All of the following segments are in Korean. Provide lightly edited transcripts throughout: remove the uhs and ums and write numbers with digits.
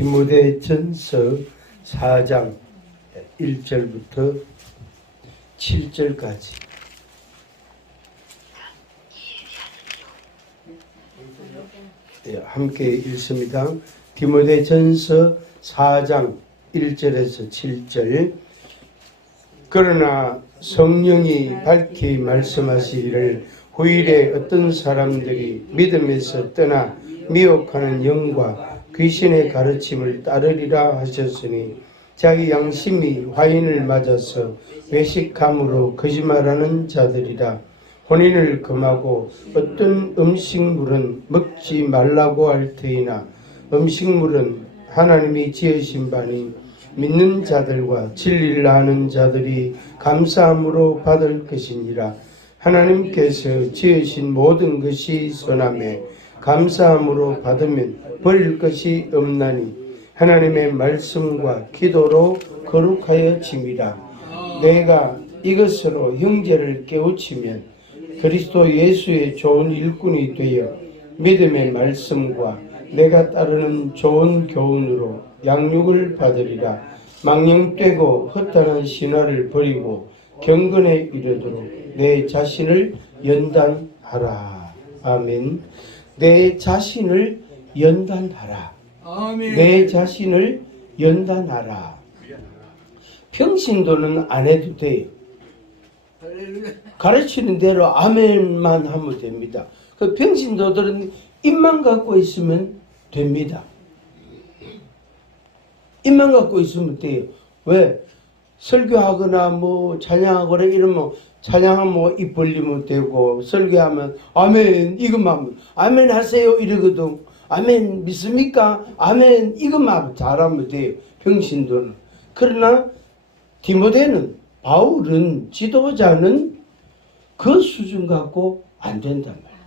디모데전서 4장 1절부터 7절까지. 함께 읽습니다. 디모데전서 4장 1절에서 7절. 그러나 성령이 밝히 말씀하시기를 후일에 어떤 사람들이 믿음에서 떠나 미혹하는 영과 귀신의 가르침을 따르리라 하셨으니 자기 양심이 화인을 맞아서 외식함으로 거짓말하는 자들이라. 혼인을 금하고 어떤 음식물은 먹지 말라고 할 터이나 음식물은 하나님이 지으신 바니 믿는 자들과 진리를 아는 자들이 감사함으로 받을 것이니라. 하나님께서 지으신 모든 것이 선하며 감사함으로 받으면 버릴 것이 없나니 하나님의 말씀과 기도로 거룩하여 짐이라. 내가 이것으로 형제를 깨우치면 그리스도 예수의 좋은 일꾼이 되어 믿음의 말씀과 내가 따르는 좋은 교훈으로 양육을 받으리라. 망령되고 허탄한 신화를 버리고 경건에 이르도록 내 자신을 연단하라. 아멘. 내 자신을 연단하라. 아멘. 내 자신을 연단하라. 평신도는 안 해도 돼요. 가르치는 대로 아멘만 하면 됩니다. 그 평신도들은 입만 갖고 있으면 됩니다. 입만 갖고 있으면 돼요. 왜? 설교하거나 뭐 찬양하거나 이러면 찬양하면 뭐 입 벌리면 되고, 설교하면 아멘 이것만 하면 아멘 하세요 이러거든. 아멘 믿습니까? 아멘 이것만 잘하면 돼요. 평신도는. 그러나 디모데는, 바울은, 지도자는 그 수준 갖고 안 된단 말이에요.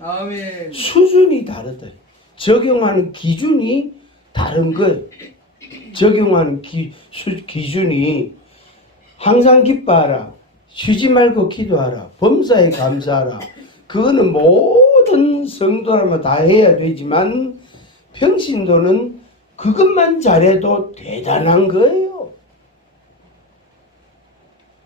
아멘. 수준이 다르다. 적용하는 기준이 다른 거예요. 적용하는 기준이 항상 기뻐하라, 쉬지 말고 기도하라, 범사에 감사하라. 그거는 모든 성도라면 다 해야 되지만 평신도는 그것만 잘해도 대단한 거예요.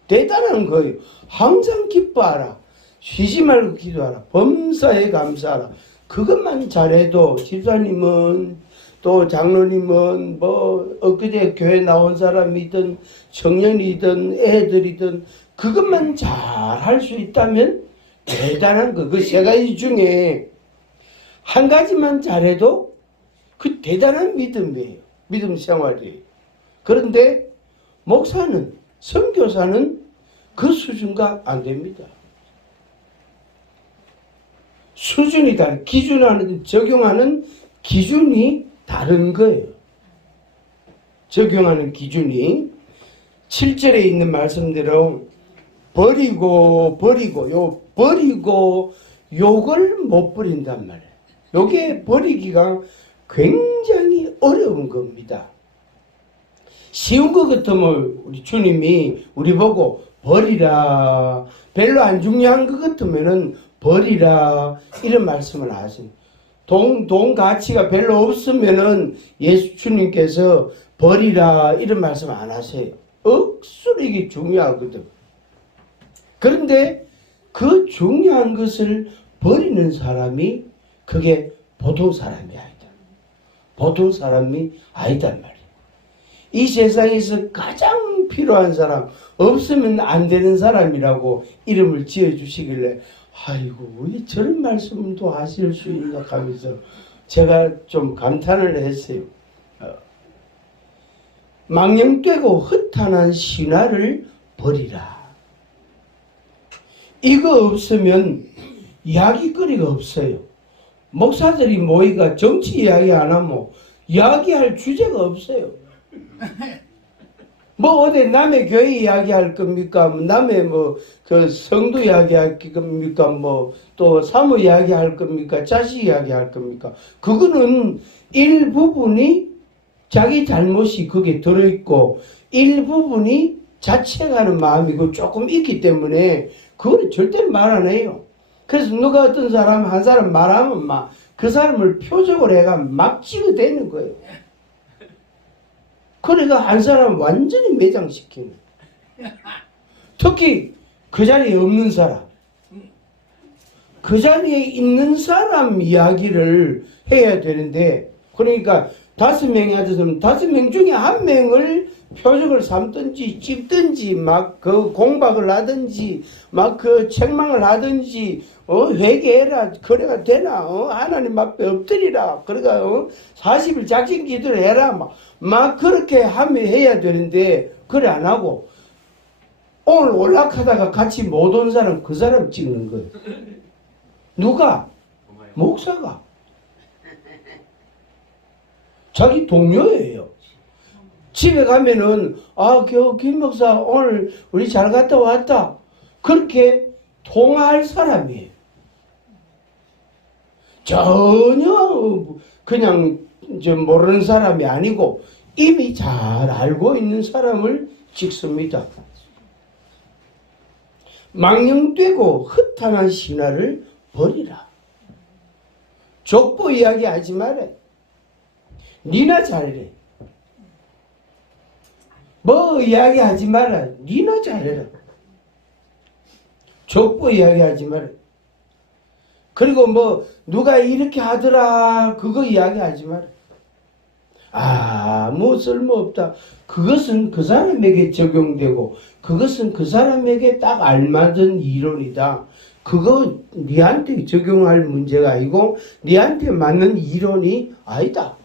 대단한 거예요. 항상 기뻐하라, 쉬지 말고 기도하라, 범사에 감사하라. 그것만 잘해도 집사님은 또 장로님은 뭐 엊그제 교회 나온 사람이든 청년이든 애들이든 그것만 잘 할 수 있다면 대단한 거. 그 세 가지 중에 한 가지만 잘해도 그 대단한 믿음이에요. 믿음 생활이에요. 그런데 목사는, 선교사는 그 수준과 안 됩니다. 수준이 다른, 기준하는, 적용하는 기준이 다른 거예요. 적용하는 기준이 7절에 있는 말씀대로 버리고 요걸 못 버린단 말이에요. 요게 버리기가 굉장히 어려운 겁니다. 쉬운 것 같으면 우리 주님이 우리 보고 버리라, 별로 안 중요한 것 같으면은 버리라 이런 말씀을 하세요. 돈 가치가 별로 없으면은 예수 주님께서 버리라 이런 말씀 안 하세요. 억수로 이게 중요하거든. 그런데 그 중요한 것을 버리는 사람이 그게 보통 사람이 아니다. 보통 사람이 아니단 말이에요. 이 세상에서 가장 필요한 사람, 없으면 안 되는 사람이라고 이름을 지어주시길래 아이고 왜 저런 말씀도 하실 수 있나 하면서 제가 좀 감탄을 했어요. 망령되고 허탄한 신화를 버리라. 이거 없으면 이야기거리가 없어요. 목사들이 모이가 정치 이야기 안 하면 이야기할 주제가 없어요. 뭐 어디 남의 교회 이야기할 겁니까? 남의 뭐 그 성도 이야기할 겁니까? 뭐 또 사모 이야기할 겁니까? 자식 이야기할 겁니까? 그거는 일부분이 자기 잘못이 거기에 들어있고 일부분이 자책하는 마음이고 조금 있기 때문에 그거는 절대 말 안 해요. 그래서 누가 어떤 사람 한 사람 말하면 막 그 사람을 표적으로 해가 막 찍어대는 거예요. 그러니까 한 사람 완전히 매장시키는. 특히 그 자리에 없는 사람, 그 자리에 있는 사람 이야기를 해야 되는데, 그러니까 5명이 앉았으면 5명 중에 1명을 표적을 삼든지 찝든지 막 그 공박을 하든지 막 그 책망을 하든지 회개해라 그래가 되나 하나님 앞에 엎드리라 그래가 40일 작심 기도를 해라 막 그렇게 하면 해야 되는데 그래 안 하고 오늘 올락하다가 같이 못 온 사람 그 사람 찍는 거예요. 누가? 목사가. 자기 동료예요. 집에 가면은 김 목사 오늘 우리 잘 갔다 왔다. 그렇게 통화할 사람이에요. 전혀 그냥 모르는 사람이 아니고 이미 잘 알고 있는 사람을 찍습니다. 망령되고 허탄한 신화를 버리라. 족보 이야기 하지 말아요. 니나 잘해. 뭐 이야기 하지 마라. 니나 잘해라. 족보 이야기 하지 마라. 그리고 뭐 누가 이렇게 하더라 그거 이야기 하지 마라. 뭐 쓸모없다. 그것은 그 사람에게 적용되고 그것은 그 사람에게 딱 알맞은 이론이다. 그거 니한테 적용할 문제가 아니고 니한테 맞는 이론이 아니다.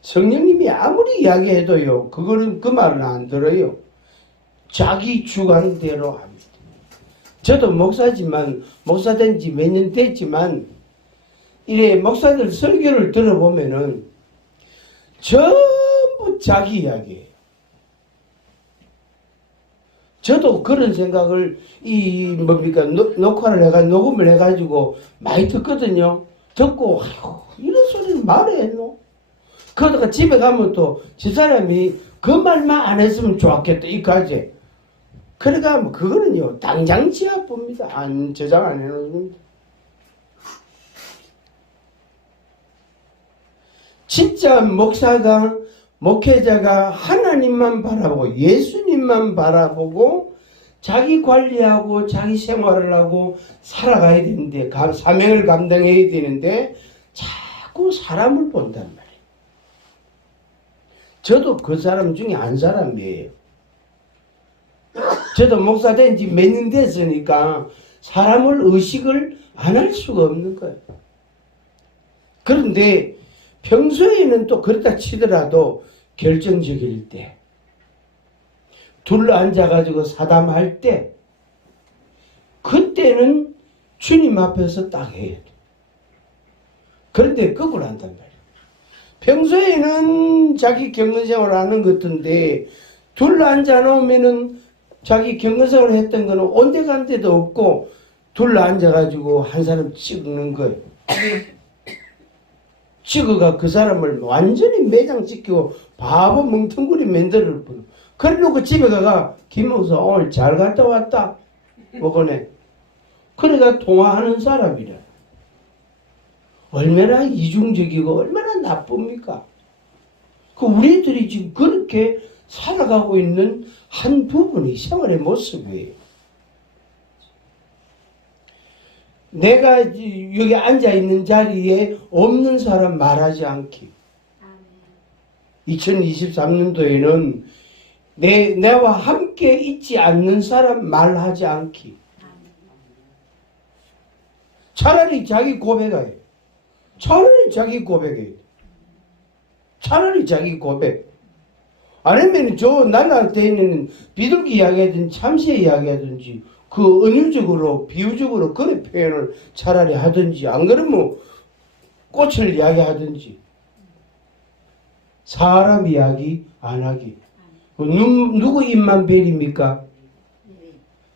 성령님이 아무리 이야기해도요, 그거는 그 말은 안 들어요. 자기 주관대로 합니다. 저도 목사지만, 목사 된 지 몇 년 됐지만, 이래 목사들 설교를 들어보면은, 전부 자기 이야기예요. 저도 그런 생각을, 녹화를 녹음을 해가지고 많이 듣거든요. 듣고, 이런 소리는 말해 했노? 그러다가 집에 가면 또 집사람이 그 말만 안 했으면 좋았겠다 이까지. 그러니까 뭐 그거는요 당장 지압봅니다. 안 저장 안 해놓습니다. 진짜 목사가 목회자가 하나님만 바라보고 예수님만 바라보고 자기 관리하고 자기 생활을 하고 살아가야 되는데 사명을 감당해야 되는데 자꾸 사람을 본단 말이에요. 저도 그 사람 중에 한 사람이에요. 저도 목사 된 지 몇 년 됐으니까 사람을 의식을 안 할 수가 없는 거예요. 그런데 평소에는 또 그렇다 치더라도 결정적일 때, 둘러앉아가지고 사담할 때, 그때는 주님 앞에서 딱 해야 돼. 그런데 그걸 한단 말이에요. 평소에는 자기 경건생활을 하는 것 같은데 둘러앉아 놓으면은 자기 경건생활을 했던 거는 온데간데도 없고 둘러앉아가지고 한 사람 찍는 거예요. 찍어가 그 사람을 완전히 매장시키고 바보 멍텅구리 만들어 버려. 그래놓고 집에 가가 김 목사 오늘 잘 갔다 왔다 뭐거네. 그래가 통화하는 사람이래. 얼마나 이중적이고 얼마나 나쁩니까? 그 우리들이 지금 그렇게 살아가고 있는 한 부분이 생활의 모습이에요. 내가 여기 앉아있는 자리에 없는 사람 말하지 않기. 2023년도에는 내와 함께 있지 않는 사람 말하지 않기. 차라리 자기 고백해요. 차라리 자기 고백해요. 차라리 자기 고백. 아니면 저 나한테 있는 비둘기 이야기하든지 참새 이야기하든지 그 은유적으로 비유적으로 그런 표현을 차라리 하든지 안 그러면 꽃을 이야기하든지 사람 이야기 안 하기. 누구 입만 베립니까?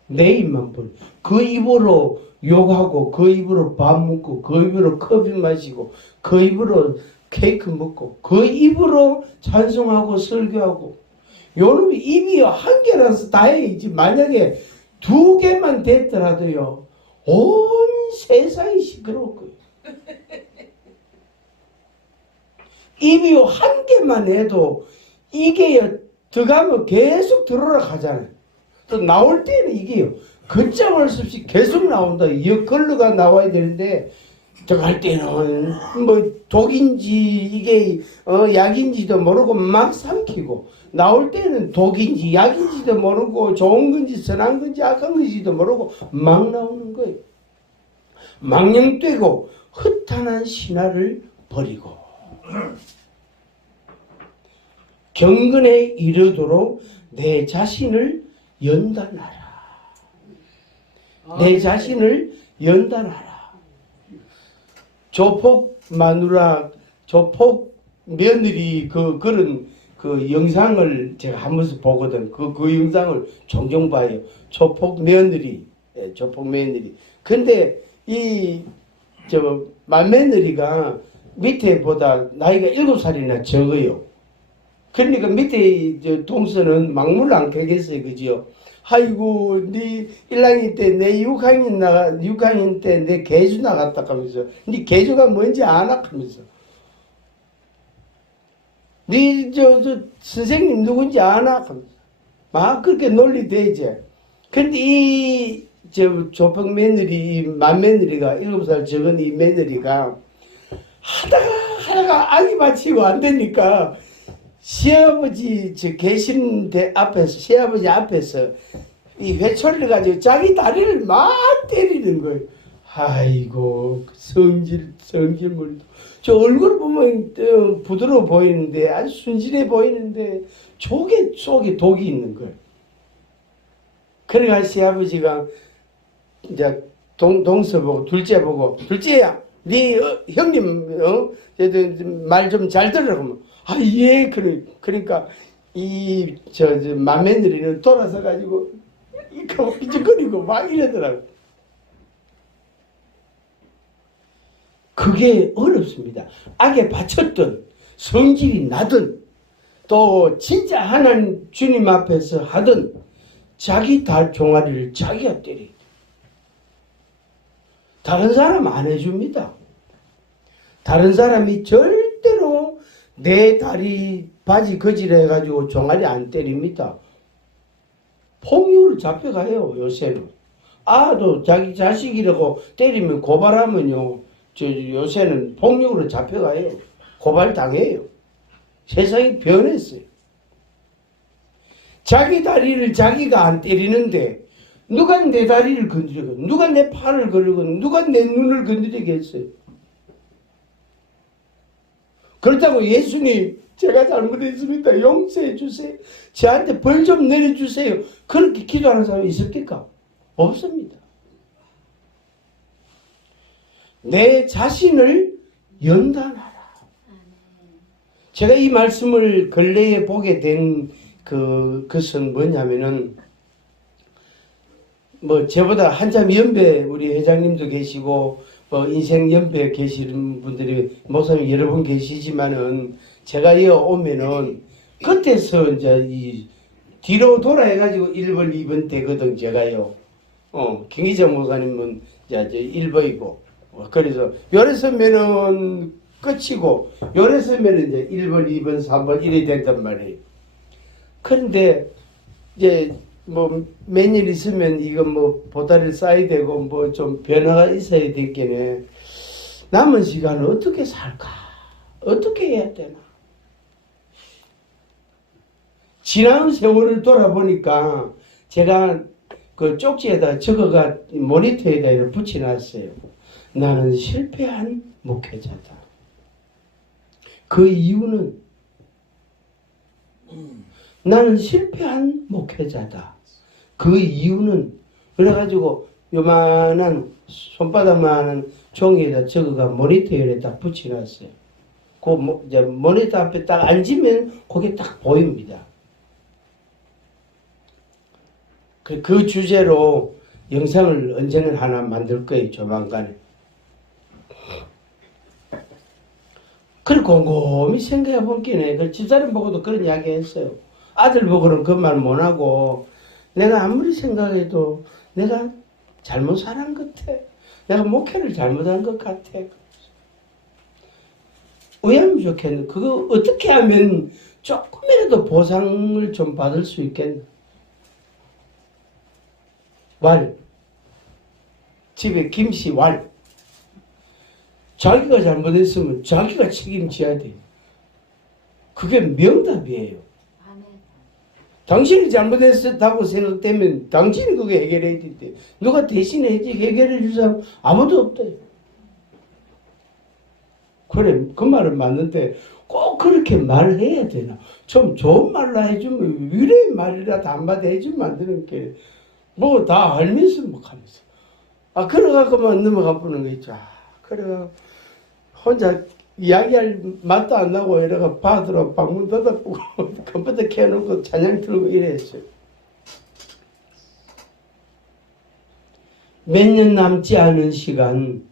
내 입만 벌. 그 입으로 욕하고 그 입으로 밥 먹고 그 입으로 커피 마시고 그 입으로 케이크 먹고 그 입으로 찬송하고 설교하고 요놈이 입이 한 개라서 다행이지 만약에 2개만 됐더라도요 온 세상이 시끄러울 거예요. 입이 한 개만 해도 이게요, 들어가면 계속 들어오라 하잖아요. 또 나올 때는 이게요, 걷잡을 수 없이 계속 나온다. 걸러가 나와야 되는데, 들어갈 때는 뭐 독인지 이게 약인지도 모르고 막 삼키고, 나올 때는 독인지 약인지도 모르고 좋은 건지 선한 건지 악한 건지도 모르고 막 나오는 거예요. 망령되고 허탄한 신화를 버리고 경건에 이르도록 내 자신을 연단하라. 내 자신을 연단하라. 조폭 마누라, 조폭 며느리 그런 그 영상을 제가 한 번씩 보거든. 그 영상을 종종 봐요. 조폭 며느리, 조폭 며느리. 근데 맏며느리가 밑에보다 나이가 7살이나 적어요. 그러니까 밑에 동서는 막물 안 캐겠어요. 그죠? 아이고, 네 1학년 때 내 6학년 때 내 개주 나갔다 하면서, 네 개주가 뭔지 아나 하면서, 네 선생님 누군지 아나 하면서 막 그렇게 논리되지. 근데 조폭 며느리, 맏며느리가 7살 적은 이 며느리가 하다가 악이 받치고 안 되니까 시아버지 계신 앞에서, 시아버지 앞에서 이 회초리를 가지고 자기 다리를 막 때리는 거예요. 아이고, 성질물도. 저 얼굴 보면 부드러워 보이는데, 아주 순진해 보이는데, 속에 독이 있는 거예요. 그래가 시아버지가 이제 동서 보고, 둘째 보고, 둘째야, 네 형님, 말 좀 잘 들으라. 그러면, 아, 예, 그러니까, 맏며느리는 돌아서 가지고, 삐죽거리고 막 이러더라고. 그게 어렵습니다. 악에 바쳤든, 성질이 나든, 또 진짜 하나님 주님 앞에서 하든, 자기 종아리를 자기가 때려. 다른 사람 안 해줍니다. 다른 사람이 절대로 내 다리 바지 거질해가지고 종아리 안 때립니다. 폭력으로 잡혀가요, 요새는. 아도 자기 자식이라고 때리면 고발하면요, 요새는 폭력으로 잡혀가요. 고발당해요. 세상이 변했어요. 자기 다리를 자기가 안 때리는데 누가 내 다리를 건드리고, 누가 내 팔을 걸고, 누가 내 눈을 건드리겠어요. 그렇다고 예수님, 제가 잘못했습니다, 용서해 주세요, 저한테 벌 좀 내려주세요, 그렇게 기도하는 사람이 있을까? 없습니다. 내 자신을 연단하라. 제가 이 말씀을 근래에 보게 된 것은 뭐냐면은, 저보다 한참 연배 우리 회장님도 계시고, 인생 연배 계시는 분들이 목사님 여러 분 계시지만은, 제가 오면은, 그때서 이제 뒤로 돌아 해가지고 1번, 2번 되거든, 제가요. 김기정 목사님은 이제 1번이고, 그래서 요래 서면은 끝이고, 요래 서면은 이제 1번, 2번, 3번 이래 된단 말이에요. 그런데 이제 몇 년 있으면 이거 보따리를 쌓아야 되고 좀 변화가 있어야 되겠네. 남은 시간을 어떻게 살까? 어떻게 해야 되나? 지난 세월을 돌아보니까 제가 그 쪽지에다 적어가 모니터에다 붙여놨어요. 나는 실패한 목회자다. 그 이유는 나는 실패한 목회자다. 그 이유는 그래가지고 요만한 손바닥만한 종이에다 적어가 모니터에 딱 붙여놨어요. 이제 모니터 앞에 딱 앉으면 그게 딱 보입니다. 그 주제로 영상을 언젠가 하나 만들 거예요, 조만간에. 그걸 곰곰이 생각해 본 게네. 집사람 보고도 그런 이야기 했어요. 아들 보고는 그 말 못하고, 내가 아무리 생각해도 내가 잘못 살한 것 같아. 내가 목회를 잘못한 것 같아. 왜 하면 좋겠노? 그거 어떻게 하면 조금이라도 보상을 좀 받을 수 있겠나? 왈. 집에 김씨 왈. 자기가 잘못했으면 자기가 책임져야 돼. 그게 명답이에요. 당신이 잘못했다고 생각되면 당신이 그게 해결해야 돼. 누가 대신에 해결해 줄 사람 아무도 없다. 그래, 그 말은 맞는데 꼭 그렇게 말해야 되나? 좀 좋은 말로 해주면 위로의 말이라도 한마디 해주면 안 되는 게 뭐 다 알면서 뭐 하면서 그래갖고만 넘어가 보는 거 있죠. 그래 혼자 이야기할 맛도 안 나고 이래가 받으러 방문 닫아보고 컴퓨터 켜놓고 찬양 틀고 이랬어요. 몇 년 남지 않은 시간,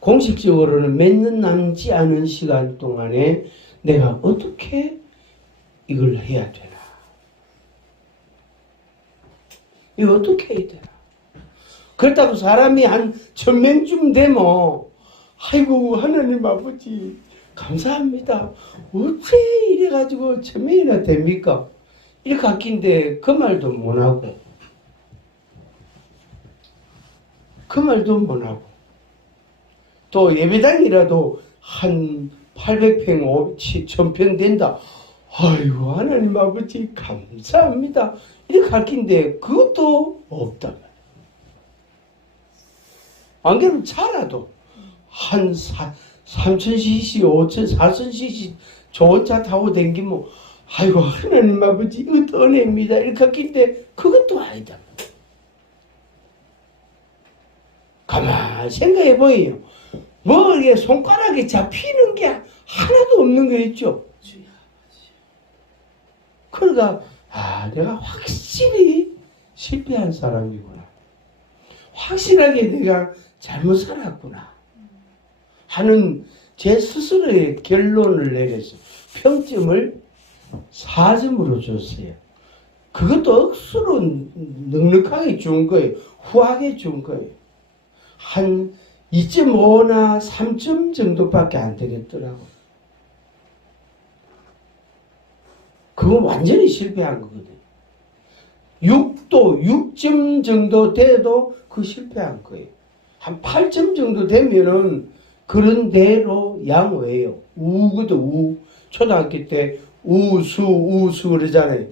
공식적으로는 몇 년 남지 않은 시간 동안에 내가 어떻게 이걸 해야 되나? 이거 어떻게 해야 되나? 그렇다고 사람이 한 1000명쯤 되면 아이고 하나님 아버지 감사합니다. 어째 이래가지고 1000명이나 됩니까? 이렇게 아낀데 그 말도 못하고 또 예배당이라도 한 800평, 1000평 된다. 아이고 하나님 아버지 감사합니다. 이렇게 아낀데 그것도 없다. 안 그러면 차라도 한 3000cc, 5000, 4000cc 좋은 차 타고 댕기면 아이고 하나님 아버지 이것도 은혜입니다. 이렇게 아낀데 그것도 아니다. 가만 생각해 보여요. 뭐 이게 손가락에 잡히는 게 하나도 없는 거 있죠. 그러니까 내가 확실히 실패한 사람이구나. 확실하게 내가 잘못 살았구나 하는 제 스스로의 결론을 내려서 평점을 4점으로 줬어요. 그것도 억수로 넉넉하게 준 거예요. 후하게 준 거예요. 한 2.5나 3점 정도밖에 안 되겠더라고. 그건 완전히 실패한 거거든. 6도 6점 정도 돼도 그 실패한 거예요. 한 8점 정도 되면은 그런 대로 양호해요. 우거든 우. 초등학교 때 우수 그러잖아요.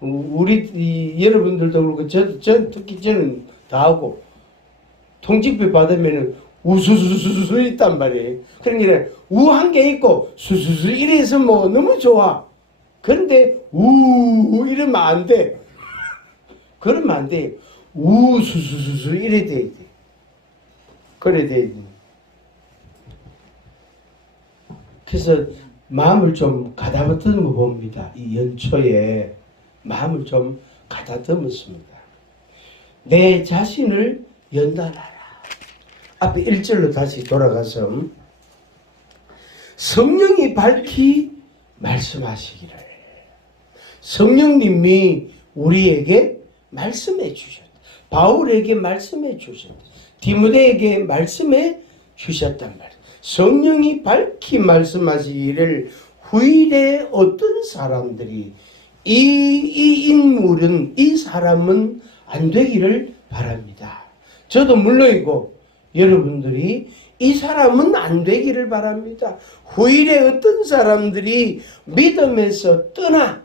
우리 여러분들도 그렇고 저 특히 저는 다 하고 통직비 받으면은 우수수수수 있단 말이에요. 그러니까 우 한 개 있고 수수수 이래서 뭐 너무 좋아. 그런데 우 이러면 안 돼. 그러면 안 돼. 우수수수수 이래 돼야 돼. 그래 돼야 돼. 그래서 마음을 좀 가다듬어 봅니다. 이 연초에 마음을 좀 가다듬었습니다. 내 자신을 연단하라. 앞에 1절로 다시 돌아가서 성령이 밝히 말씀하시기를. 성령님이 우리에게 말씀해 주셨다. 바울에게 말씀해 주셨다. 디모데에게 말씀해 주셨단 말이에요. 성령이 밝히 말씀하시기를 후일에 어떤 사람들이 이 인물은 이 사람은 안 되기를 바랍니다. 저도 물론이고 여러분들이 이 사람은 안 되기를 바랍니다. 후일에 어떤 사람들이 믿음에서 떠나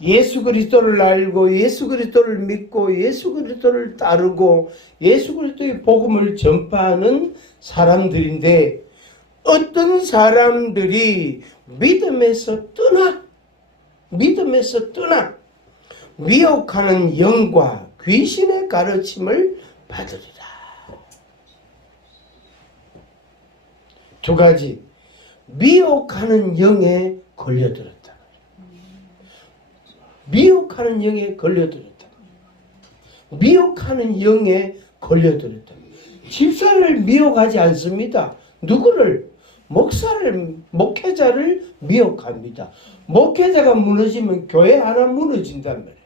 예수 그리스도를 알고 예수 그리스도를 믿고 예수 그리스도를 따르고 예수 그리스도의 복음을 전파하는 사람들인데 어떤 사람들이 믿음에서 떠나 미혹하는 영과 귀신의 가르침을 받으리라. 두 가지. 미혹하는 영에 걸려들었다. 미혹하는 영에 걸려들었다. 미혹하는 영에 걸려들었다. 집사를 미혹하지 않습니다. 누구를? 목회자를 미혹합니다. 목회자가 무너지면 교회 하나 무너진단 말이에요.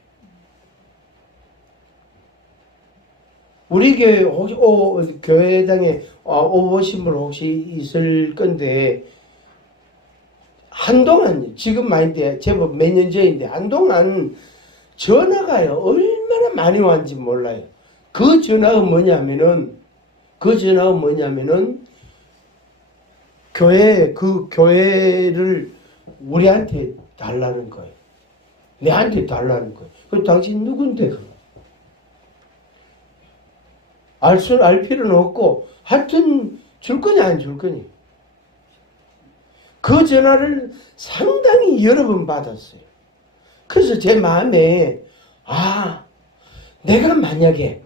우리 교회 혹시 교회당에 오보신 분 혹시 있을 건데 한동안, 지금 아닌데 제법 몇 년 전인데, 한동안 전화가요 얼마나 많이 왔는지 몰라요. 그 전화가 뭐냐면은 교회를 우리한테 달라는 거예요. 내한테 달라는 거예요. 그 당신 누군데? 알 필요는 없고, 하여튼 줄 거냐 안 줄 거냐. 그 전화를 상당히 여러 번 받았어요. 그래서 제 마음에, 내가 만약에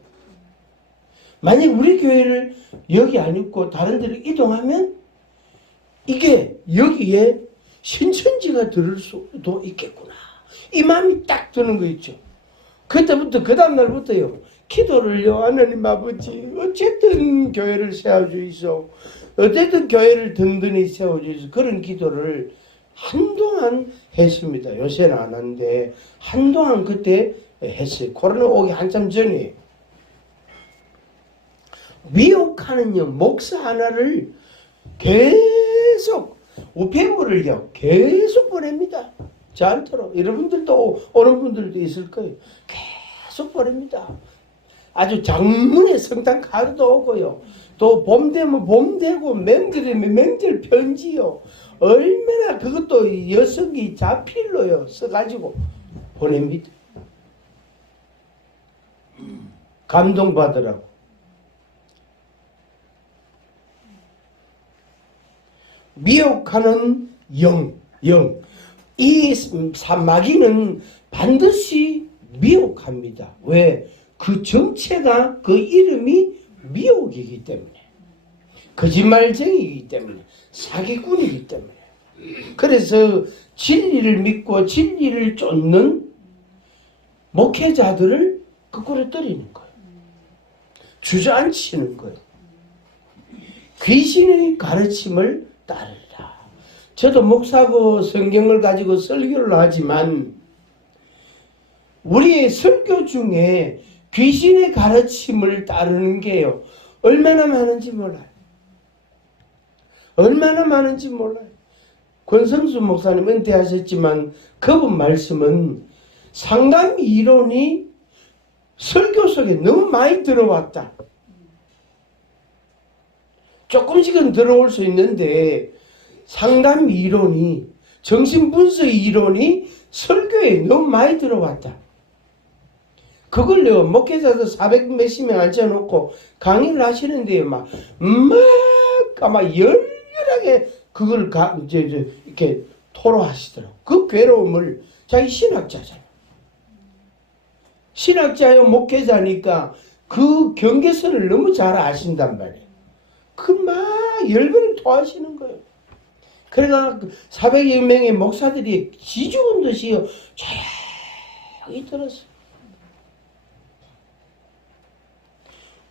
우리 교회를 여기 아니고 다른 데로 이동하면 이게 여기에 신천지가 들을 수도 있겠구나. 이 마음이 딱 드는 거 있죠. 그때부터, 그 다음날부터요, 기도를요, 하나님 아버지, 어쨌든 교회를 세워주이소. 어쨌든 교회를 든든히 세워주이소. 그런 기도를 한동안 했습니다. 요새는 안 하는데, 한동안 그때 했어요. 코로나 오기 한참 전이에요. 미혹하는요, 목사 하나를 계속, 우편물을요, 계속 보냅니다. 저한테로. 여러분들도, 오는 분들도 있을 거예요. 계속 보냅니다. 아주 장문의 성탄 카드도 오고요. 또 봄 되면 봄 되고, 명절이면 명절 편지요. 얼마나 그것도 여성이 자필로요, 써가지고 보냅니다. 감동받으라고. 미혹하는 영. 이 마귀는 반드시 미혹합니다. 왜? 그 정체가, 그 이름이 미혹이기 때문에. 거짓말쟁이이기 때문에. 사기꾼이기 때문에. 그래서 진리를 믿고 진리를 쫓는 목회자들을 거꾸로 때리는 거예요. 주저앉히는 거예요. 귀신의 가르침을 따르라. 저도 목사고 성경을 가지고 설교를 하지만 우리의 설교 중에 귀신의 가르침을 따르는 게요, 얼마나 많은지 몰라요. 얼마나 많은지 몰라요. 권성수 목사님 은퇴하셨지만 그분 말씀은 상담 이론이 설교 속에 너무 많이 들어왔다. 조금씩은 들어올 수 있는데 상담 이론이, 정신분석 이론이 설교에 너무 많이 들어왔다. 그걸요, 목회자도 400 몇십 명 앉혀놓고 강의를 하시는데요, 아마 열렬하게 그걸 이렇게 토로하시더라고요. 그 괴로움을, 자기 신학자잖아요. 신학자요, 목회자니까 그 경계선을 너무 잘 아신단 말이에요. 열변을 토하시는 거예요. 그래가 400여 명의 목사들이 지죽은 듯이요, 조용히 들었어요.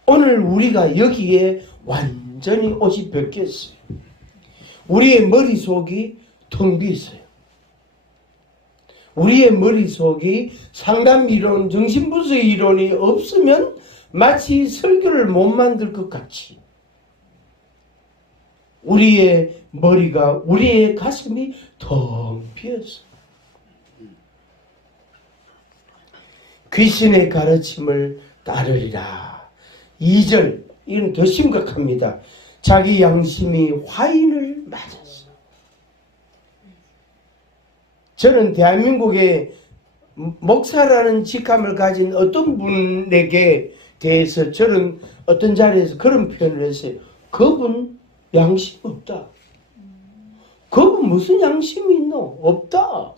오늘 우리가 여기에 완전히 옷이 벗겼어요. 우리의 머릿속이 텅 비있어요. 우리의 머릿속이 상담 이론, 정신분석 이론이 없으면 마치 설교를 못 만들 것 같이 우리의 머리가, 우리의 가슴이 텅 비었어요. 귀신의 가르침을 따르리라. 2절, 이건 더 심각합니다. 자기 양심이 화인을 맞았어. 저는 대한민국의 목사라는 직함을 가진 어떤 분에게 대해서 저는 어떤 자리에서 그런 표현을 했어요. 그분 양심 없다. 그분 무슨 양심이 있노? 없다.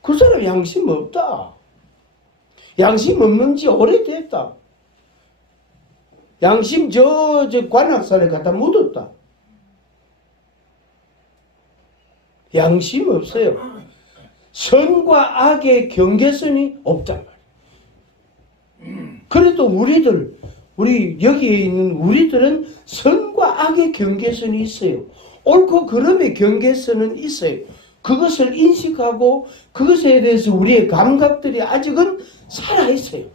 그 사람 양심 없다. 양심 없는 지 오래됐다. 양심 저 관악산에 갖다 묻었다. 양심 없어요. 선과 악의 경계선이 없단 말이에요. 그래도 우리 여기에 있는 우리들은 선과 악의 경계선이 있어요. 옳고 그름의 경계선은 있어요. 그것을 인식하고 그것에 대해서 우리의 감각들이 아직은 살아있어요.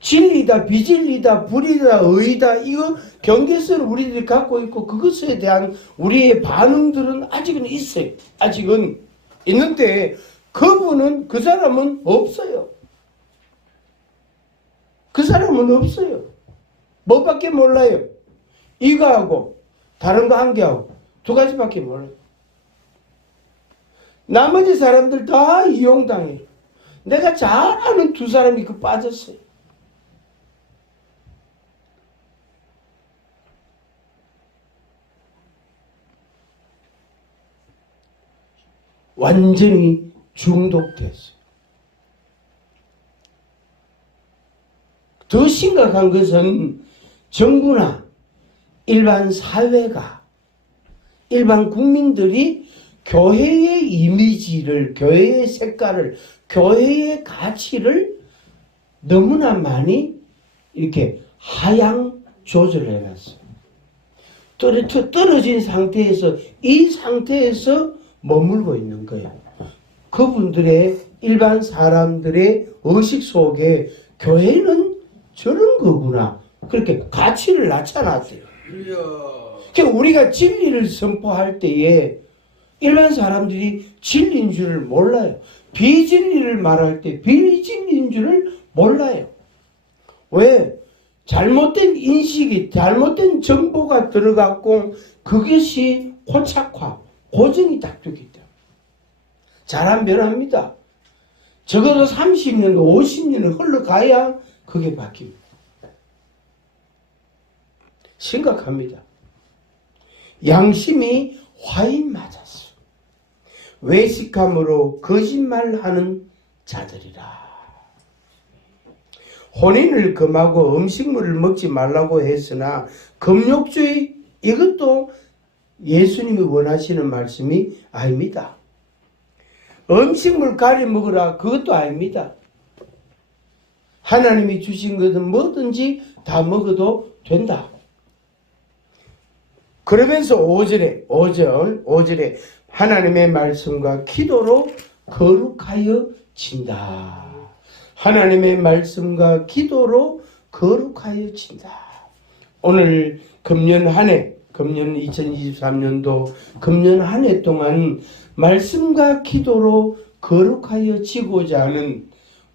진리다, 비진리다, 불이다, 의다, 이거 경계선을 우리들이 갖고 있고 그것에 대한 우리의 반응들은 아직은 있어요. 아직은 있는데 그분은, 그 사람은 없어요. 그 사람은 없어요. 뭐밖에 몰라요. 이거하고 다른 거 한 개하고 두 가지밖에 몰라요. 나머지 사람들 다 이용당해요. 내가 잘 아는 두 사람이 그 빠졌어요. 완전히 중독됐어요. 더 심각한 것은 정부나 일반 사회가, 일반 국민들이 교회의 이미지를, 교회의 색깔을, 교회의 가치를 너무나 많이 이렇게 하향 조절해 놨어요. 떨어진 상태에서, 이 상태에서 머물고 있는 거예요. 그분들의, 일반 사람들의 의식 속에 교회는 저런 거구나, 그렇게 가치를 낮춰놨어요. 그러니까 우리가 진리를 선포할 때에 일반 사람들이 진리인 줄을 몰라요. 비진리를 말할 때 비진리인 줄을 몰라요. 왜? 잘못된 인식이, 잘못된 정보가 들어갔고 그것이 고착화, 고정이 딱 되기 때문에 잘 안 변합니다. 적어도 30년, 50년을 흘러가야 그게 바뀝니다. 심각합니다. 양심이 화인 맞았어. 외식함으로 거짓말하는 자들이라. 혼인을 금하고 음식물을 먹지 말라고 했으나 금욕주의, 이것도 예수님이 원하시는 말씀이 아닙니다. 음식물 가려 먹으라, 그것도 아닙니다. 하나님이 주신 것은 뭐든지 다 먹어도 된다. 그러면서 5절에 하나님의 말씀과 기도로 거룩하여진다. 하나님의 말씀과 기도로 거룩하여진다. 오늘 금년 한 해, 금년 2023년도 금년 한 해 동안 말씀과 기도로 거룩하여지고자 하는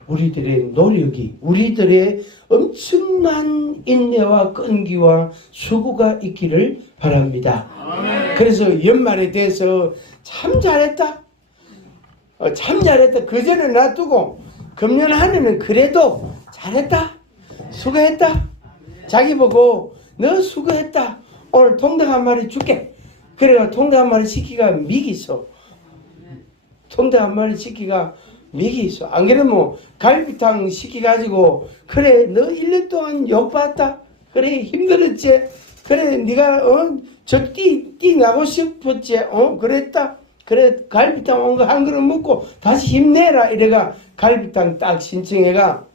우리들의 노력이, 우리들의 엄청난 인내와 끈기와 수고가 있기를 바랍니다. 아멘. 그래서 연말에 대해서 참 잘했다. 참 잘했다. 그 전에 놔두고 금년 한 해는 그래도 잘했다. 수고했다. 자기 보고 너 수고했다. 오늘 통닭 한 마리 줄게. 그래가 통닭 한 마리 시키가 미기 있어. 통닭 한 마리 시키가 미기 있어. 안 그러면 갈비탕 시켜가지고 그래 너 1년 동안 욕받았다. 그래 힘들었지. 그래 네가 저 띠 나고 싶었지. 그랬다. 그래 갈비탕 온 거 한 그릇 먹고 다시 힘내라. 이래가 갈비탕 딱 신청해가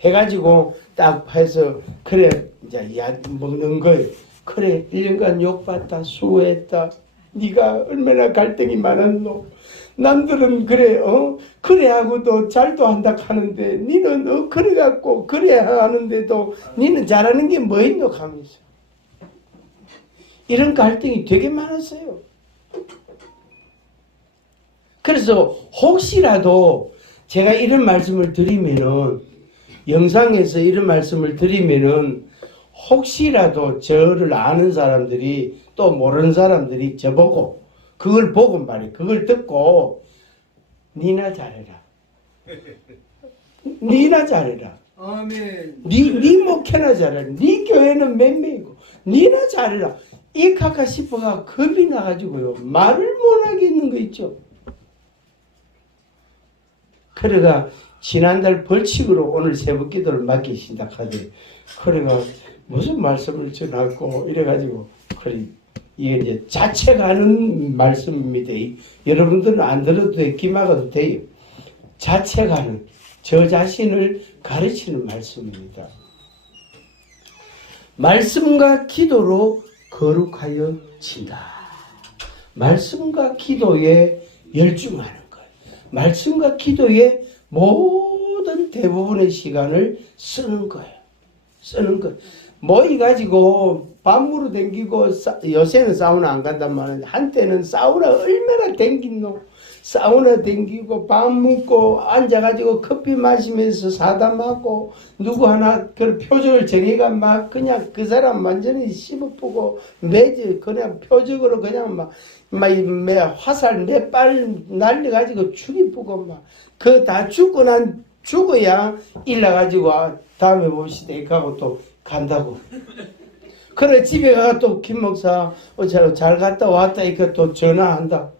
해가지고 딱 해서 그래 이제 먹는 거예요. 그래 1년간 욕받다 수고했다. 네가 얼마나 갈등이 많았노. 남들은 그래 그래 하고도 잘도 한다 하는데 니는 그래 갖고 그래 하는데도 니는 잘하는 게 뭐 있노 하면서 이런 갈등이 되게 많았어요. 그래서 혹시라도 제가 이런 말씀을 드리면은, 영상에서 이런 말씀을 드리면은 혹시라도 저를 아는 사람들이 또 모르는 사람들이 저보고 그걸 보고 말이야. 그걸 듣고 니나 잘해라. 니나 잘해라. 아멘. 니 목회나 잘해라. 니 교회는 몇 명이고 니나 잘해라. 이 카카 싶어가 겁이 나가지고요. 말을 못하겠는 거 있죠. 그래가 지난달 벌칙으로 오늘 새벽 기도를 맡기신다 하더니 그래가 무슨 말씀을 전하고 이래가지고 그래 이게 이제 자책하는 말씀입니다. 여러분들은 안 들어도 돼, 기막아도 돼요. 자책하는, 저 자신을 가르치는 말씀입니다. 말씀과 기도로 거룩하여진다. 말씀과 기도에 열중하는 거예요. 말씀과 기도에 모든 대부분의 시간을 쓰는 거예요. 쓰는 것. 모이가지고 밤으로 댕기고 요새는 사우나 안 간단 말이야. 한때는 사우나 얼마나 댕긴노. 사우나 댕기고 밥 먹고 앉아가지고 커피 마시면서 사담하고 누구 하나 그 표적을 정해가 막 그냥 그 사람 완전히 씹어보고 매주 그냥 표적으로 그냥 막 화살 몇 발 날려가지고 죽이쁘고 막 그 다 죽고 난 죽어야 일나가지고 다음에 봅시다 하고 또 간다고. 그래 집에 가서 또 김 목사 잘 갔다 왔다 이렇게 또 전화한다.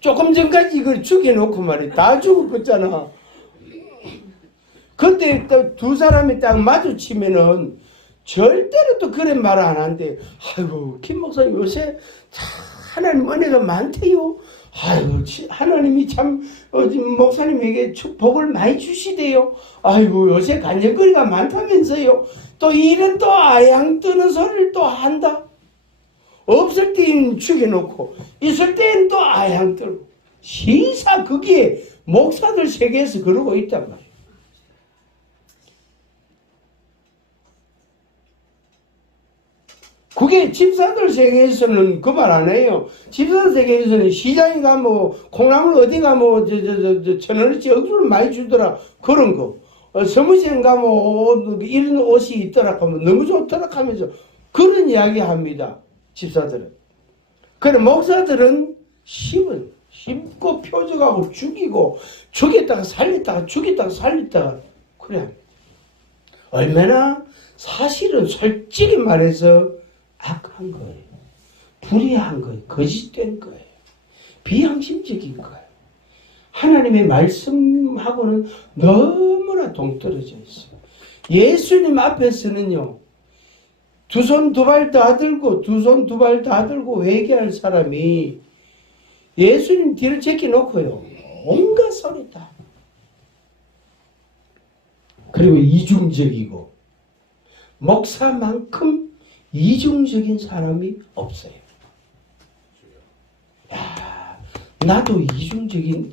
조금 전까지 이걸 죽여놓고 말이야. 다 죽었잖아. 근데 또 두 사람이 딱 마주치면은 절대로 또 그런 말 안 한대. 아이고, 김 목사님 요새 하나님 은혜가 많대요. 아이고, 하나님이 참 목사님에게 복을 많이 주시대요. 아이고, 요새 간증거리가 많다면서요. 또 일은 또 아양 뜨는 소리를 또 한다. 없을 때는 죽여놓고 있을 때는 또 아양 떨고 시사 그게 목사들 세계에서 그러고 있단 말이에요. 그게 집사들 세계에서는 그 말 안 해요. 집사들 세계에서는 시장에 가면 콩나물 어디 가면 천원어치 억수를 많이 주더라. 그런 거. 서무시장 가면 이런 옷이 있더라 하면 너무 좋더라 하면서 그런 이야기 합니다. 집사들은. 그래 목사들은 심고 표적하고 죽였다가 살렸다가 죽였다가 살렸다가 그래. 얼마나 사실은 솔직히 말해서 악한 거예요. 불의한 거예요. 거짓된 거예요. 비양심적인 거예요. 하나님의 말씀하고는 너무나 동떨어져 있어요. 예수님 앞에서는요. 두 손 두 발 다 들고 회개할 사람이 예수님 뒤를 제껴놓고요. 온갖 소리 다. 그리고 이중적이고 목사만큼 이중적인 사람이 없어요. 야, 나도 이중적인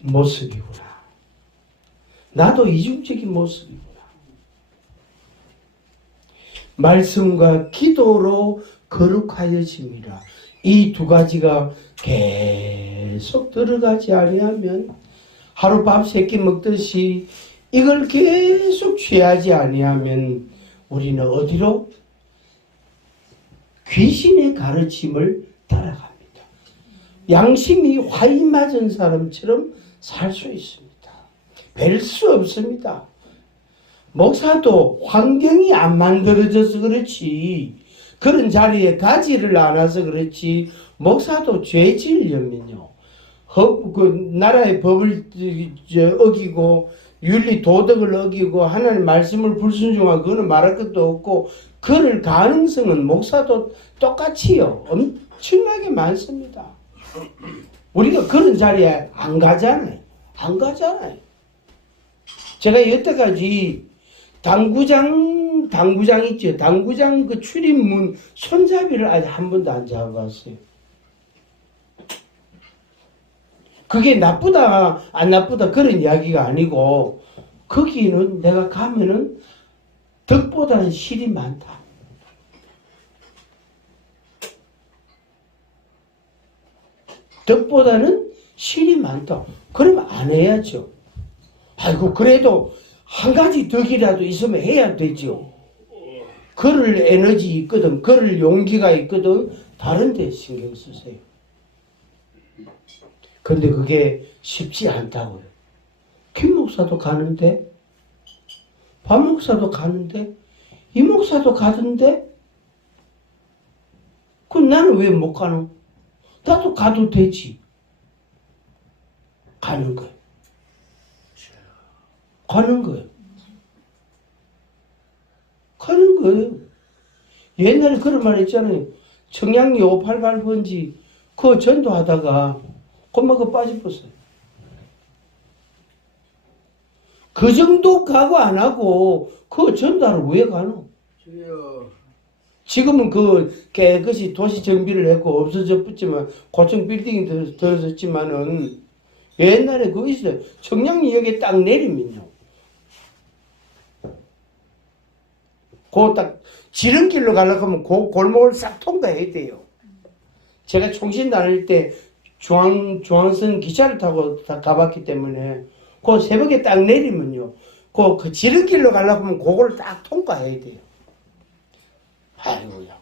모습이구나. 나도 이중적인 모습이구나. 말씀과 기도로 거룩하여짐이라. 이 두 가지가 계속 들어가지 아니하면 하룻밤 세끼 먹듯이 이걸 계속 취하지 아니하면 우리는 어디로? 귀신의 가르침을 따라갑니다. 양심이 화이 맞은 사람처럼 살 수 있습니다. 뵐 수 없습니다. 목사도 환경이 안 만들어져서 그렇지 그런 자리에 가지를 않아서 그렇지 목사도 죄 지으려면요 그 나라의 법을 어기고 윤리 도덕을 어기고 하나님 말씀을 불순종하고 그거는 말할 것도 없고 그럴 가능성은 목사도 똑같이요 엄청나게 많습니다. 우리가 그런 자리에 안 가잖아요. 제가 여태까지 당구장 있죠. 당구장 그 출입문 손잡이를 아직 한 번도 안 잡아봤어요. 그게 나쁘다 안 나쁘다 그런 이야기가 아니고 거기는 내가 가면은 덕보다는 실이 많다. 덕보다는 실이 많다. 그러면 안 해야죠. 아이고 그래도 한 가지 덕이라도 있으면 해야 되죠. 그럴 에너지 있거든. 그럴 용기가 있거든. 다른 데 신경 쓰세요. 근데 그게 쉽지 않다고요. 김 목사도 가는데 박 목사도 가는데 이 목사도 가던데 그럼 나는 왜 못 가노? 나도 가도 되지. 가는 거예요. 가는 거예요. 옛날에 그런 말 있잖아요. 청량리 588번지 그거 전도하다가 금방 그 빠져버렸어요. 그 정도 각오 안 하고 그거 전도하러 왜 가노? 지금은 그 깨끗이 도시 정비를 했고 없어졌지만 고층 빌딩이 들어섰지만은 옛날에 그거 있어요. 청량리역에 딱 내리면요. 그 딱 지름길로 가려고 하면 그 골목을 싹 통과해야 돼요. 제가 총신 다닐 때 중앙선 기차를 타고 다 가봤기 때문에 그 새벽에 딱 내리면요. 그 지름길로 가려고 하면 그걸 딱 통과해야 돼요. 아이고야.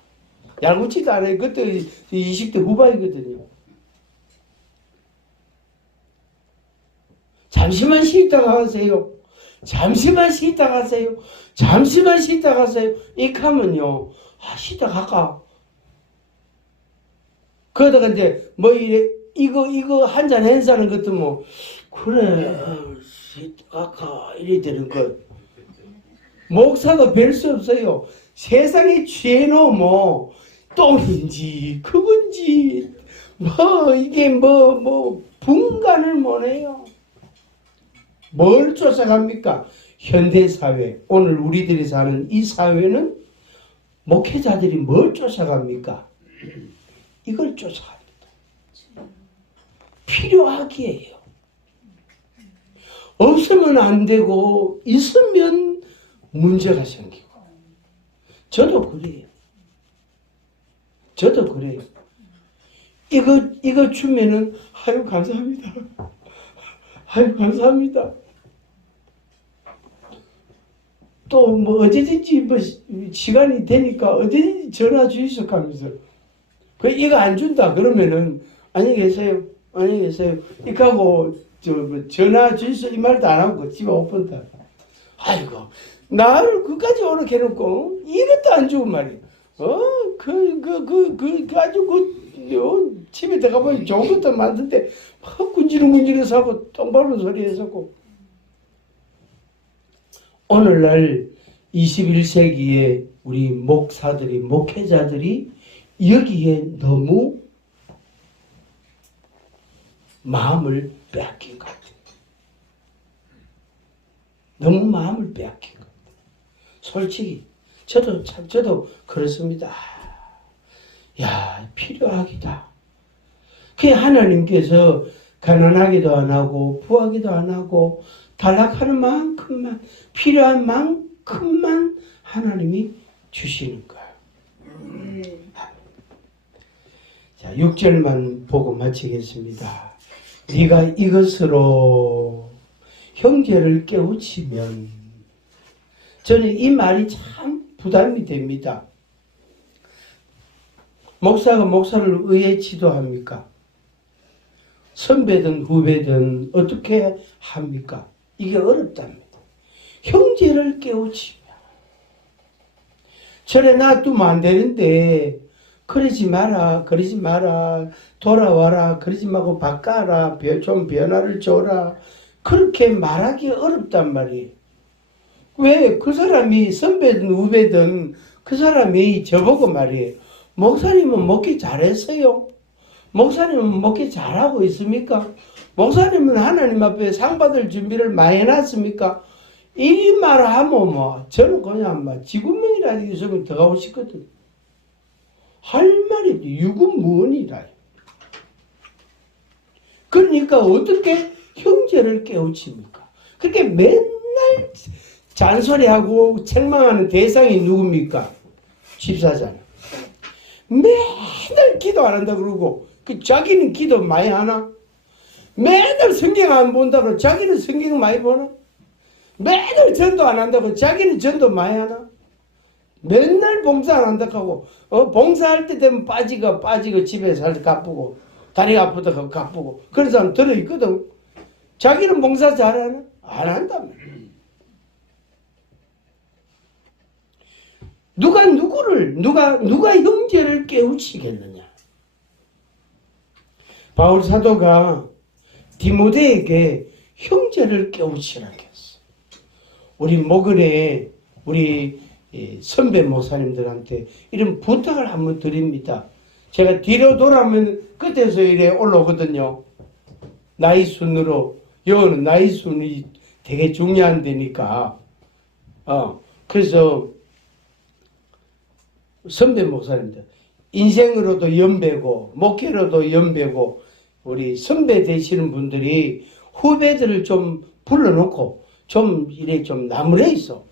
얄궂지도 않아요. 그때 20대 후반이거든요. 잠시만 쉬다가 가세요. 잠시만 쉬다 가세요. 잠시만 쉬다 가세요. 이렇게 하면요. 쉬다 갈까? 그러다가 이제 뭐 이거 한잔 행사는 것도 뭐 그래 쉬다 갈까 이래 되는 거. 목사도 별 수 없어요. 세상에 취해놓으면 뭐 똥인지 그건지 뭐 이게 뭐 분간을 못해요. 뭘 쫓아갑니까? 현대사회, 오늘 우리들이 사는 이 사회는 목회자들이 뭘 쫓아갑니까? 이걸 쫓아갑니다. 필요하기에요. 없으면 안 되고 있으면 문제가 생기고. 저도 그래요. 저도 그래요. 이거 주면은 아유 감사합니다. 아유 감사합니다. 또 뭐 언제든지 뭐 시간이 되니까 언제든지 전화 주시오 하면서 그 이거 안 준다 그러면은 안녕히 계세요. 안녕히 계세요. 이거 하고 뭐 전화 주시오 이 말도 안 하고 집에 못 본다. 아이고 나를 그까지 오르게 해놓고 이것도 안 주고 말이야. 아주 집에 들어가보면 좋은 것도 많던데 막 군지렁군지렁 하고 똥 밟는 소리 했었고. 오늘날 21세기에 우리 목사들이 목회자들이 여기에 너무 마음을 빼앗긴 것 같아요. 너무 마음을 빼앗긴 것 같아요. 솔직히 저도 그렇습니다. 야 필요하기다. 그 하나님께서 가난하기도 안 하고 부하기도 안 하고 탈락하는 만큼만 필요한 만큼만 하나님이 주시는 거예요. 자 6절만 보고 마치겠습니다. 네가 이것으로 형제를 깨우치면 저는 이 말이 참 부담이 됩니다. 목사가 목사를 의에 지도합니까? 선배든 후배든 어떻게 합니까? 이게 어렵답니다. 형제를 깨우치면 저래 놔두면 안 되는데 그러지 마라 그러지 마라 돌아와라 그러지 말고 바꿔라 좀 변화를 줘라 그렇게 말하기 어렵단 말이에요. 왜? 그 사람이 선배든 후배든 그 사람이 저보고 말이에요. 목사님은 목회 잘했어요? 목사님은 목회 잘하고 있습니까? 목사님은 하나님 앞에 상 받을 준비를 많이 해놨습니까? 이 말을 하면 뭐 저는 그냥 막 지구멍이라도 있으면 더 가고 싶거든. 할 말이 유구무원이다. 그러니까 어떻게 형제를 깨우칩니까? 그렇게 맨날 잔소리하고 책망하는 대상이 누굽니까? 집사잖아. 맨날 기도 안 한다 그러고 자기는 기도 많이 하나? 맨날 성경 안 본다고 자기는 성경 많이 보나? 맨날 전도 안 한다고 자기는 전도 많이 하나? 맨날 봉사 안 한다고 하고 봉사할 때 되면 빠지고 집에 살 때 가쁘고 다리가 아프다고 가쁘고 그런 사람 들어있거든. 자기는 봉사 잘하나? 안 한다며. 누가 형제를 깨우치겠느냐? 바울 사도가 디모데에게 형제를 깨우치라고 했어. 우리 목은에 우리 선배 목사님들한테 이런 부탁을 한번 드립니다. 제가 뒤로 돌아오면 그때서 이래 올라오거든요. 나이 순으로. 여기는 나이 순이 되게 중요한 데니까. 그래서 선배 목사님들 인생으로도 연배고 목회로도 연배고 우리 선배 되시는 분들이 후배들을 좀 불러놓고 좀 이래 좀 나무래 있어.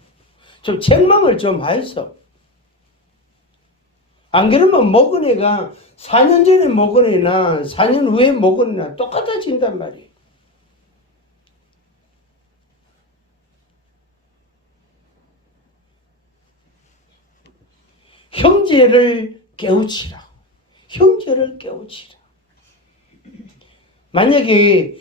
좀 책망을 좀 하였어. 안 그러면 먹은 애가 4년 전에 먹은 애나 4년 후에 먹은 애나 똑같아진단 말이에요. 형제를 깨우치라. 형제를 깨우치라. 만약에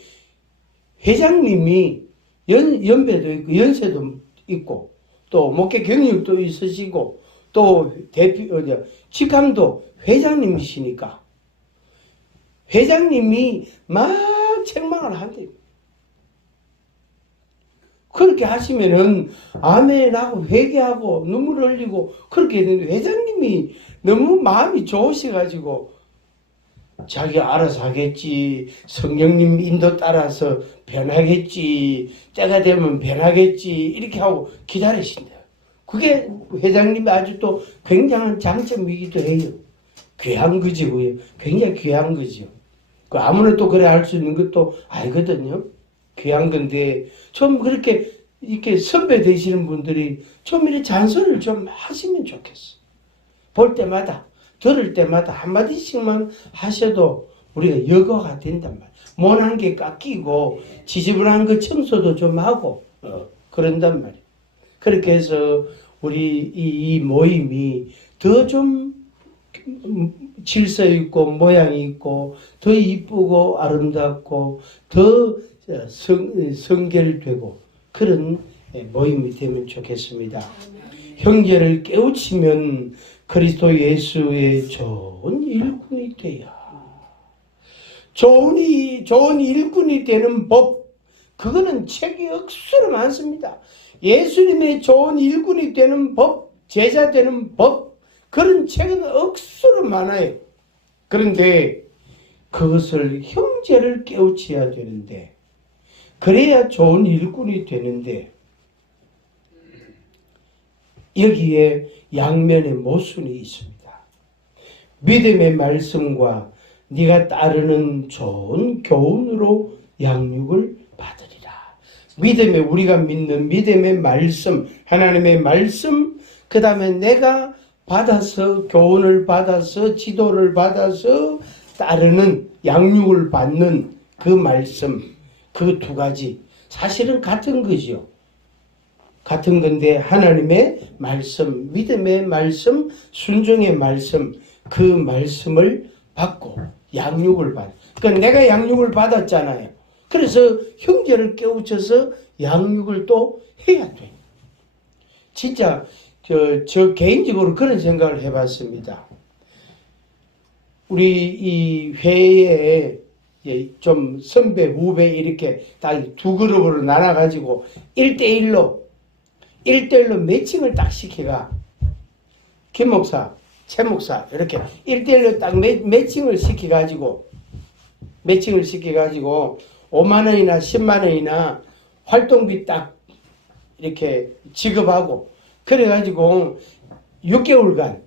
회장님이 연배도 있고 연세도 있고 또 목회 경력도 있으시고 또 직함도 회장님이시니까 회장님이 막 책망을 한대요. 그렇게 하시면은 아멘하고 회개하고 눈물 흘리고 그렇게 되는데 회장님이 너무 마음이 좋으셔가지고 자기 알아서 하겠지, 성령님 인도 따라서 변하겠지, 때가 되면 변하겠지 이렇게 하고 기다리신대요. 그게 회장님이 아주 또 굉장한 장점이기도 해요. 귀한 거지고요. 굉장히 귀한 거죠. 그 아무나 또 그래 할 수 있는 것도 알거든요. 귀한 건데 좀 그렇게 이렇게 선배 되시는 분들이 좀 이렇게 잔소리를 좀 하시면 좋겠어. 볼 때마다 들을 때마다 한마디씩만 하셔도 우리가 여거가 된단 말이야. 못한 게 깎이고 지저분한 거 청소도 좀 하고 그런단 말이야. 그렇게 해서 우리 이 모임이 더 좀 질서 있고 모양이 있고 더 이쁘고 아름답고 더 성결되고 그런 모임이 되면 좋겠습니다. 형제를 깨우치면 그리스도 예수의 좋은 일꾼이 돼야. 좋은 일꾼이 되는 법, 그거는 책이 억수로 많습니다. 예수님의 좋은 일꾼이 되는 법, 제자 되는 법, 그런 책은 억수로 많아요. 그런데 그것을 형제를 깨우쳐야 되는데, 그래야 좋은 일꾼이 되는데, 여기에 양면의 모순이 있습니다. 믿음의 말씀과 네가 따르는 좋은 교훈으로 양육을 받으리라. 믿음의 우리가 믿는 믿음의 말씀, 하나님의 말씀, 그 다음에 내가 받아서 교훈을 받아서 지도를 받아서 따르는 양육을 받는 그 말씀, 그 두 가지 사실은 같은 거죠. 같은 건데 하나님의 말씀, 믿음의 말씀, 순종의 말씀, 그 말씀을 받고 양육을 받아. 그러니까 내가 양육을 받았잖아요. 그래서 형제를 깨우쳐서 양육을 또 해야 돼. 진짜 저 개인적으로 그런 생각을 해봤습니다. 우리 이 회에 좀 선배, 후배 이렇게 딱 두 그룹으로 나눠가지고 1대1로 매칭을 딱 시켜가. 김 목사, 최 목사 이렇게 1대1로 딱 매칭을 시켜가지고 5만 원이나 10만 원이나 활동비 딱 이렇게 지급하고 그래가지고 6개월간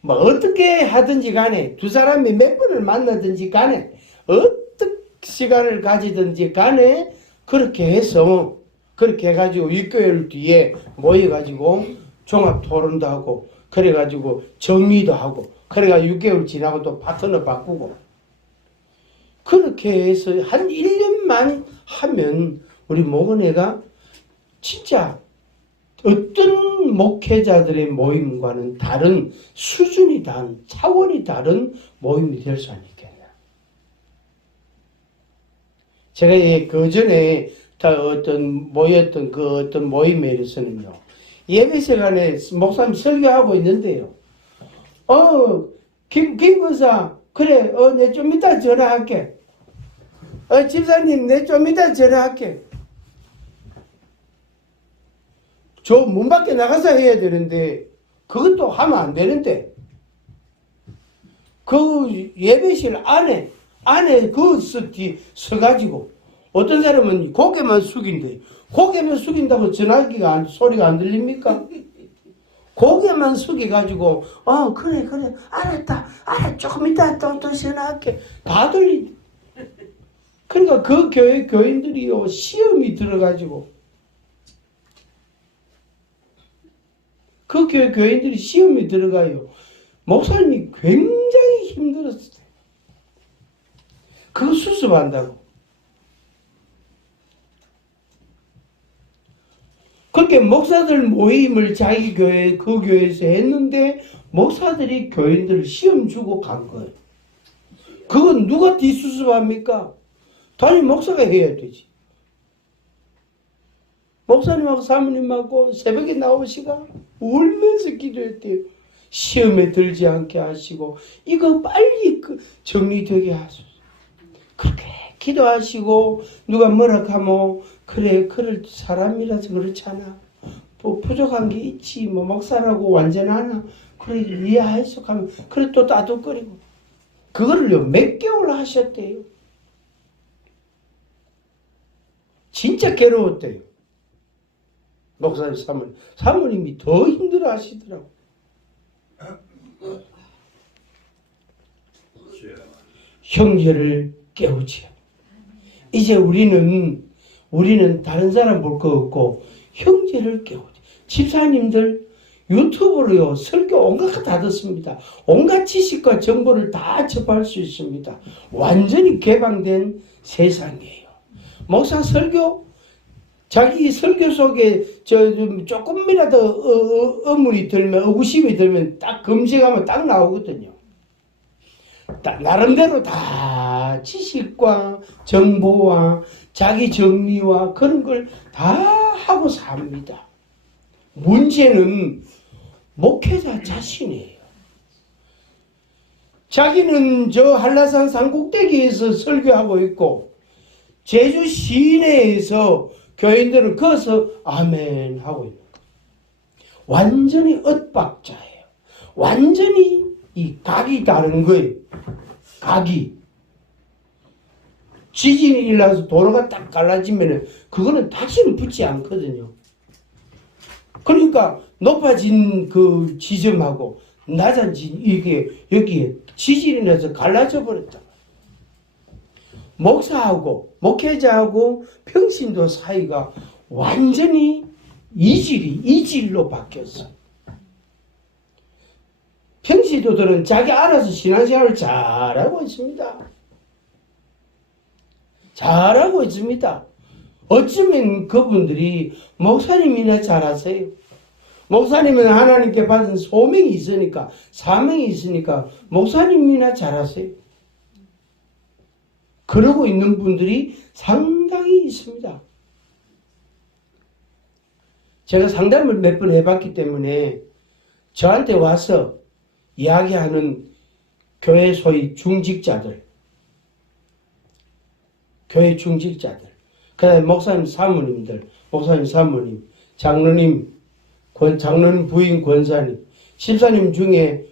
뭐 어떻게 하든지 간에 두 사람이 몇 번을 만나든지 간에 어떤 시간을 가지든지 간에 그렇게 해서 그렇게 해가지고 6개월 뒤에 모여가지고 종합 토론도 하고 그래가지고 정리도 하고 그래가 6개월 지나고 또 파트너 바꾸고 그렇게 해서 한 1년만 하면 우리 목원회가 진짜 어떤 목회자들의 모임과는 다른 수준이 다른 차원이 다른 모임이 될 수 있겠냐. 제가 그 전에 모였던 그 어떤 모임에서는요. 예배 시간에 목사님 설교하고 있는데요. 김 권사, 그래, 내 좀 이따 전화할게. 집사님, 내 좀 이따 전화할게. 저 문 밖에 나가서 해야 되는데, 그것도 하면 안 되는데, 그 예배실 안에 그 서가지고, 어떤 사람은 고개만 숙인데, 고개만 숙인다고 전화기가 소리가 안 들립니까? 고개만 숙여가지고, 그래, 알았다. 조금 이따 또 전화할게. 다 들리네. 그러니까 그 교회 교인들이요, 시험이 들어가지고, 그 교회 교인들이 시험에 들어가요. 목사님이 굉장히 힘들었어요. 그거 수습한다고. 그렇게 목사들 모임을 자기 교회, 그 교회에서 했는데 목사들이 교인들을 시험 주고 간 거예요. 그건 누가 뒷수습합니까? 당연히 목사가 해야 되지. 목사님하고 사모님하고 새벽에 나오시가 울면서 기도했대요. 시험에 들지 않게 하시고 이거 빨리 정리되게 하소서. 그렇게 기도하시고 누가 뭐라 하면 그래 그럴 사람이라서 그렇잖아. 뭐 부족한 게 있지 뭐 목사라고 완전하나 그래 이해하소 하면 그래 또 따뜻거리고 그거를요 몇 개월 하셨대요. 진짜 괴로웠대요. 목사님 사모님이 더 힘들어 하시더라고. 형제를 깨우지요. 이제 우리는 다른 사람 볼 거 없고 형제를 깨우지. 집사님들 유튜브로요 설교 온갖 거 다 듣습니다. 온갖 지식과 정보를 다 접할 수 있습니다. 완전히 개방된 세상이에요. 목사 설교 자기 설교 속에 조금이라도 어물이 들면 의구심이 들면 딱 검색하면 딱 나오거든요. 나름대로 다 지식과 정보와 자기 정리와 그런 걸 다 하고 삽니다. 문제는 목회자 자신이에요. 자기는 저 한라산 산꼭대기에서 설교하고 있고 제주 시내에서 교인들은 거기서 아멘 하고 있는 거예요. 완전히 엇박자예요. 완전히 이 각이 다른 거예요. 각이. 지진이 일어나서 도로가 딱 갈라지면 그거는 다시는 붙지 않거든요. 그러니까 높아진 그 지점하고 낮아진 이게 여기에 지진이 나서 갈라져 버렸다. 목사하고 목회자하고 평신도 사이가 완전히 이질로 바뀌었어. 평신도들은 자기 알아서 신앙생활을 잘하고 있습니다. 잘하고 있습니다. 어쩌면 그분들이 목사님이나 잘하세요. 목사님은 하나님께 받은 소명이 있으니까 사명이 있으니까 목사님이나 잘하세요. 그러고 있는 분들이 상당히 있습니다. 제가 상담을 몇 번 해봤기 때문에 저한테 와서 이야기하는 교회 소위 중직자들, 교회 중직자들, 그 다음에 목사님 사모님들, 목사님 사모님, 장로님, 장로님 부인 권사님, 집사님 중에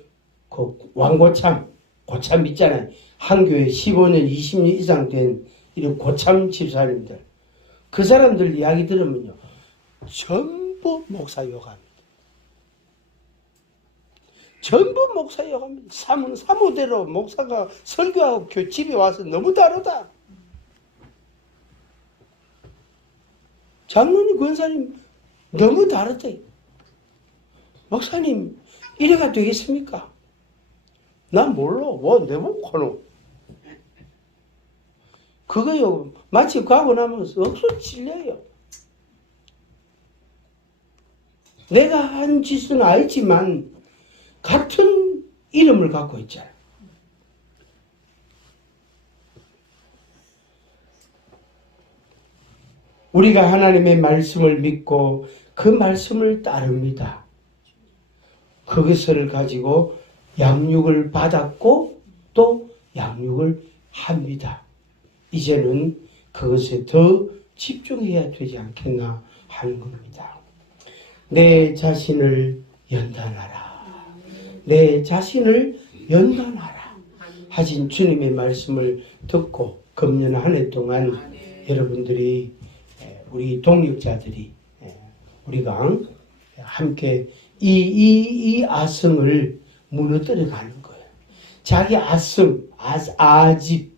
그 왕고참, 고참 있잖아요. 한 교회 15년, 20년 이상 된 이런 고참 집사님들. 그 사람들 이야기 들으면요. 전부 목사 욕합니다. 전부 목사 욕합니다. 사무대로 목사가 설교하고 집에 와서 너무 다르다. 장로님, 권사님 너무 다르다. 목사님 이래가 되겠습니까? 난 몰라. 뭐 내보고 하노. 그거요. 마치 가고 나면 억수 찔려요. 내가 한 짓은 알지만 같은 이름을 갖고 있잖아. 우리가 하나님의 말씀을 믿고 그 말씀을 따릅니다. 그것을 가지고 양육을 받았고 또 양육을 합니다. 이제는 그것에 더 집중해야 되지 않겠나 하는 겁니다. 내 자신을 연단하라. 내 자신을 연단하라. 하신 주님의 말씀을 듣고 금년 한 해 동안 여러분들이 우리 동역자들이 우리가 함께 이 아성을 무너뜨려 가는 거예요. 자기 아성, 아집,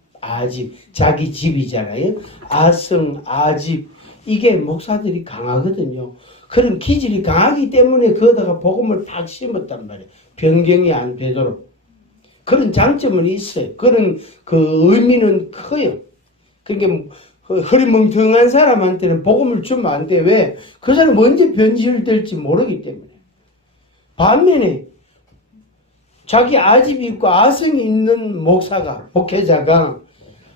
자기 집이잖아요. 아성, 아집, 이게 목사들이 강하거든요. 그런 기질이 강하기 때문에 거기다가 복음을 탁 심었단 말이에요. 변경이 안 되도록. 그런 장점은 있어요. 그런 그 의미는 커요. 그러니까 허리멍텅한 사람한테는 복음을 주면 안 돼. 왜? 그 사람은 언제 변질될지 모르기 때문에. 반면에 자기 아집이 있고 아성이 있는 목사가, 목회자가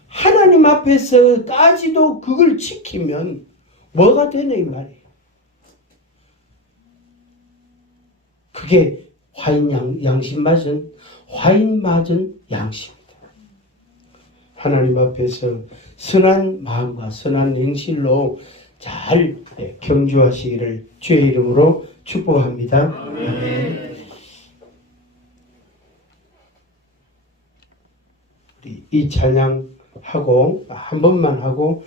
하나님 앞에서까지도 그걸 지키면 뭐가 되네 이 말이에요. 그게 양심 맞은 양심입니다. 하나님 앞에서 선한 마음과 선한 행실로 잘 경주하시기를 주의 이름으로 축복합니다. 아멘. 우리 이 찬양하고 한 번만 하고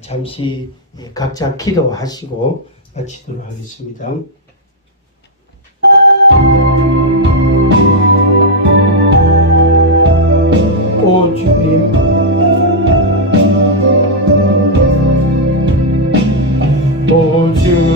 잠시 각자 기도하시고 마치도록 하겠습니다. 오 주님, 오 주